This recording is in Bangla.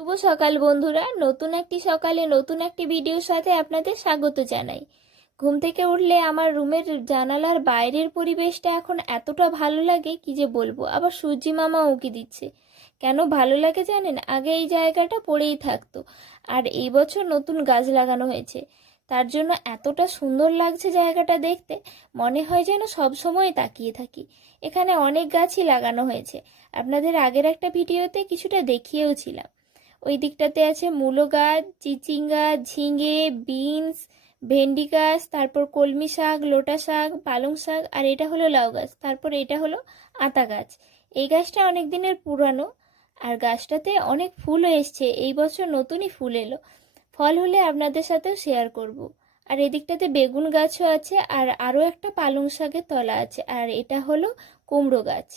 শুভ সকাল বন্ধুরা। নতুন একটি সকালে নতুন একটি ভিডিওর সাথে আপনাদের স্বাগত জানাই। ঘুম থেকে উঠলে আমার রুমের জানালার বাইরের পরিবেশটা এখন এতটা ভালো লাগে কি যে বলব, আবার সূর্যি মামা উঁকি দিচ্ছে। কেন ভালো লাগে জানেন? আগে এই জায়গাটা পড়েই থাকতো, আর এই বছর নতুন গাছ লাগানো হয়েছে। তার জন্য এতটা সুন্দর লাগছে জায়গাটা দেখতে, মনে হয় যেন সব সময় তাকিয়ে থাকি। এখানে অনেক গাছই লাগানো হয়েছে। আপনাদের আগের একটা ভিডিওতে কিছুটা দেখিয়েও ছিলাম। ওই দিকটাতে আছে মূলো গাছ চিচিঙ্গা, ঝিঙে, বিনস ভেন্ডি গাছ তারপর কলমি শাক, লোটা শাক, পালং শাক, আর এটা হলো লাউ গাছ। তারপর এটা হলো আতা গাছ। এই গাছটা অনেক দিনের পুরানো, আর গাছটাতে অনেক ফুলও এসছে। এই বছর নতুনই ফুল এলো। ফল হলে আপনাদের সাথেও শেয়ার করব। আর এদিকটাতে বেগুন গাছও আছে, আর আরও একটা পালং শাকের তলা আছে, আর এটা হলো কুমড়ো গাছ।